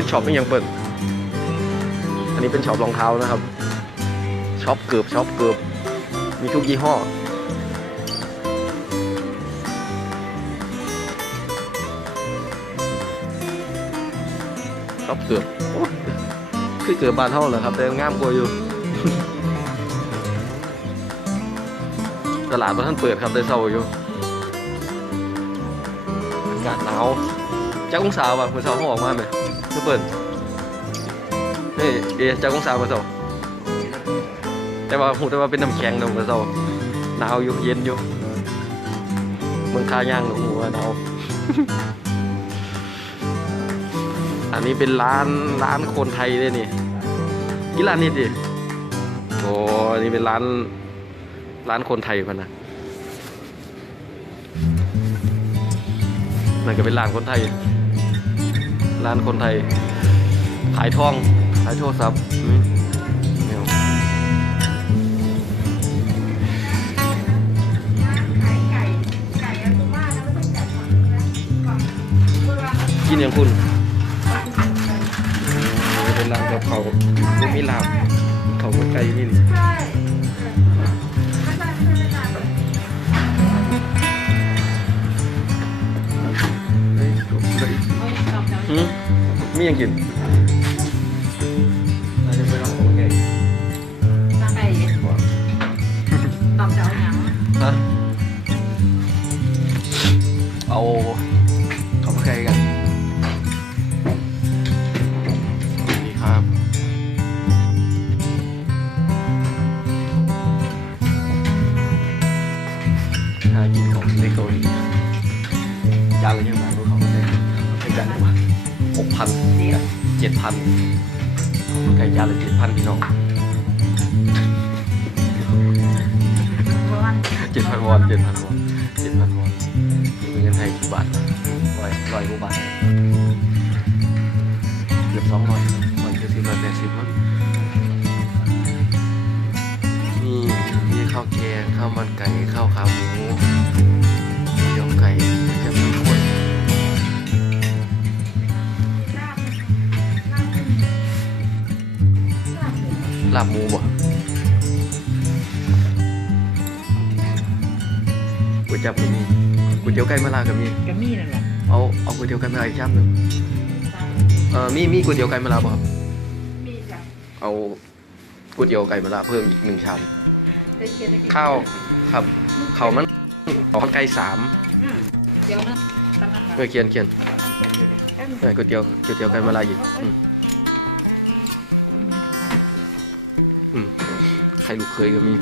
เป็นช็อปไม่ยังเปิดอันนี้เป็นช็อปรองเท้านะครับช็อปเกือบช็อปเกือบมีทุกยี่ห้อ ช็อปเกือบโอ้ยคือเกือบบานเท่าเหรอครับ แต่งามกว่าอยู่ ตลาดบ้านท่านเปิดครับได้เศร้าอยู่อากาศหนาวจักองศาว่ะเมื่อเช้าเขาออกมาไหม เพื่เปิดเฮ้ยเอะกงศาเมื่อเช้าแต่ว่าหูแต่ว่าเป็นน้ำแข็งเนอะเมื่อเช้าหนาวอยู่เย็นอยู่เมืองคาย่างหนูหัวหนาวอันนี้เป็นร้านร้านคนไทยเลยนี่กี่ร้านนี่ดิโอ้อันนี้เป็นร้านร้านคนไทยพันนะนั่นก็เป็นร้านคนไทย ร้านคนไทย ขายทอง ขายโทรศัพท์อืมเนี่ยกินอย่างคุณเป็นร้านกับเขาไม่มีลาบเขาไก่นี่นี่ใช่ มีอย่างกิน พันไก่ยาลยเจ็ดพันพี่น้องเจ็ดพันวอนเจ็ดพันวอนเจ็ดพันวอนเป็นเงินไทยกี่บาทร้อยร้อยกว่าบาทเกือบสองร้อยร้อยเจ็ดสิบร้อยแปดสิบมั้งนี่มีข้าวแกงข้าวมันไก่ข้าวขาหมูเดี๋ยวไก่จะมี ลาบหมูบ่ก๋วยจับก็มีก๋วยเตี๋ยวไก่มะลาก็มีกระมี่นั่นแหละเอาเอาก๋วยเตี๋ยวไก่มะลาอีกชามหนึ่งเอ่อมีมีก๋วยเตี๋ยวไก่มะลาบ่ครับมีจ้ะเอาก๋วยเตี๋ยวไก่มะลาเพิ่มอีกหนึ่งชามได้เขียนได้เขียนข้าวครับข้าวมันขอข้าวไก่สามอืมเดี๋ยวนะตำนานเออเขียนเขียนเออก๋วยเตี๋ยวก๋วยเตี๋ยวไก่มะลาอีกอืม ไข่ลูกเคยก็มี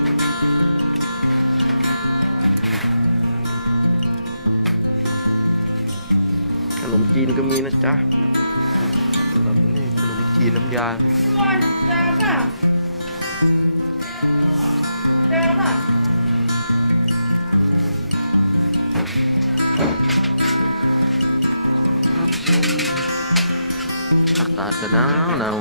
ขนมจีนก็มีนะจ๊ะขนมนี่ขนมจีนน้ำยาวันเจอค่ะเจอค่ะอากาศจะหนาวหนาว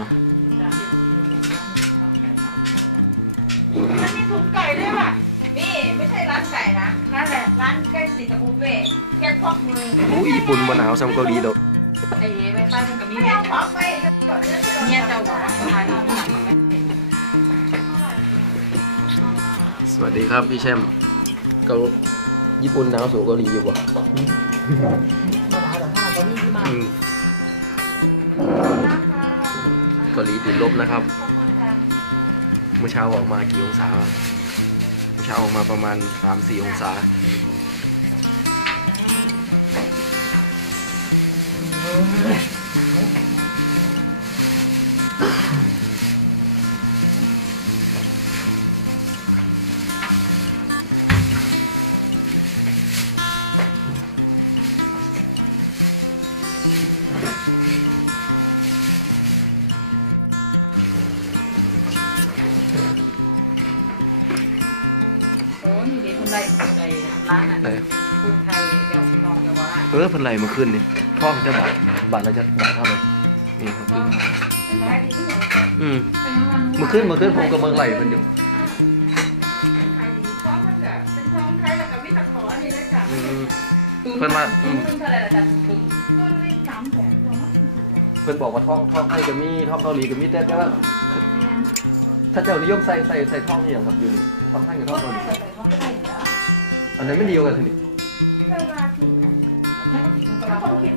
มันมีถุงไก่ด้วยป่ะนี่ไม่ใช่ร้านไก่นะนั่นแหละร้านใกล้สีกับบุฟเฟ่ต์แค่ควักมืออุ้ยญี่ปุ่นมาหนาวซ้ำเกาหลีดอกไอ้ไวไฟมันก็มีไม่เน็เอาตของไปเนี่เนี่ยยเจ้าบอกว่าสุดท้ายที่หลังมันไม่เห็นสวัสดีครับพี่แชมป์เกาญี่ปุ่นหนาวสูงเกาหลีอยู่บ่มาหลายแต่ถ้าก็มีที่มาอืมเกาหลีติดลบนะครับ เมื่อเช้าออกมากี่องศาเมื่อเช้าออกมาประมาณ 3-4 องศา ร้านนั้นเออคุณไทยเจ้าน้องเจ้าว่าเออเพิ่นไหลมาขึ้นนี่ท่องจะบาทบาทละจะบาทเท่าไหร่นี่ครับต้องอืมเป็นวันเมื่อคืนเมื่อคืนผมก็เบิ่งไหลเพิ่นอยู่ขายดีเพราะมันแบบเป็นทองไทยแล้วก็มีตะขออันนี้ด้วยจ้ะอืมตุ้เพิ่นว่าอืมตุ้มเท่าไหร่ละจ๊ะตุ้มต้นนี้สามแสนตัวมั้งอพิ่นบอกว่าท่องท่องไทยก็มีท่องเกาหลีก็มีแต่แต่ว่าถ้าเจ้านิยมใส่ใส่ใส่ท่องนี่อย่างครับอยู่นี่ท่องไทยกับท่องเกาหลี อันไหนไม่ดีกว่ากันทีนี้เวลาผิดนะให้ก็ผิดกับถ้าเราคนผิด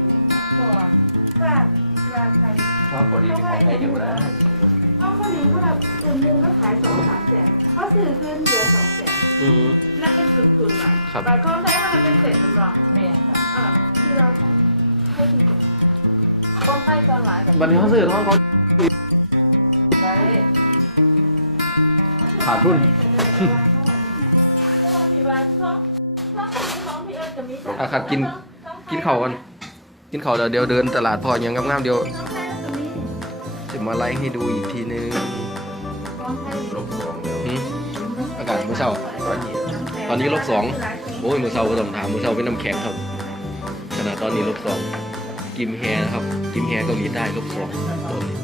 ตัวว่าเวลาใครท่องเกาหลีเป็นของไทยอยู่แล้วเอาข้าวเหนียวเขาแบบตุนหนึ่งก็ขายสองสามแสนเขาซื้อขึ้นเหลือสองแสนอืม นั่นเป็นตุนตุนๆหน่อยครับ แต่ก็ใช้ว่ามันเป็นเศษมันหรอกแม่อ่าที่เราให้ผิดต้นไม้ตอนหลายกับวันนี้เขาซื้อท่องเขา ไว้ ขาดทุน อะครับกินกินข้าวกัน กินข้าวเดี๋ยวเดี๋ยวเดินตลาดพออย่างงามๆเดี๋ยว จะมาไล่ให้ดูอีกทีนึงลบสองเดียวหืมอากาศมื้อเช้าตอนนี้ตอนนี้ลบสองโอ้ยมื้อเช้าก็ต้องถามมื้อเช้าเป็นน้ำแข็งครับขณะตอนนี้ลบสองกิมแฮนะครับ กิมแฮเกาหลีใต้ลบสองตอนนี้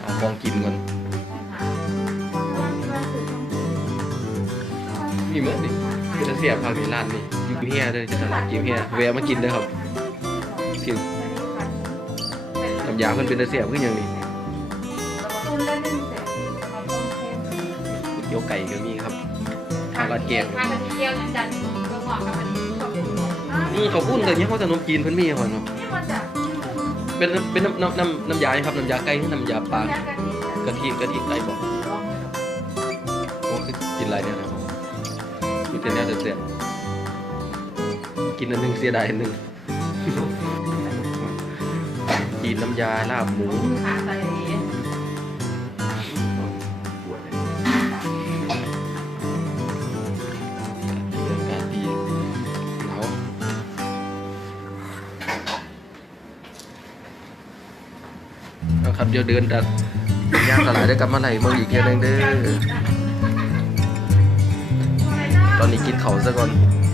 เอาของกินก่อน มีเหมือนดิเป็นเสียบภาคในร้านนี่อยู่กิมแฮเด้อจะตลาดกิมแฮแวะมากินเด้อครับที่น้ำยาเพิ่นเป็นตะเสียบขึ้นอย่างนี้เกี๊ยวไก่ก็มีครับข้าวราดแกงทานกะทิเกี๊ยวจันทร์ก็เหมาะกับมันนี้นี่เขาพูดเลยเนี่ยเขาจะนมจีนเพิ่นมีเหรอเนาะเป็นเป็นน้ำน้ำน้ำน้ำยาครับน้ำยาไก่หรือน้ำยาปลากะทิกะทิไก่บอกโอ้คือกินอะไรเนี่ยนะครับมี แต่แนวเสียบๆกินอันหนึงเสียดายอันหนึงจีนน้ำยาลาบหมูขาใส่ปวดเลยอากาศดีหนาวเอาครับเดี๋ยวเดินตัดย่างตลาดได้กลับมาไหนเมืองอีกเทียหนึงเด้อ ตอนนี้กินเขาวซะก่อนเ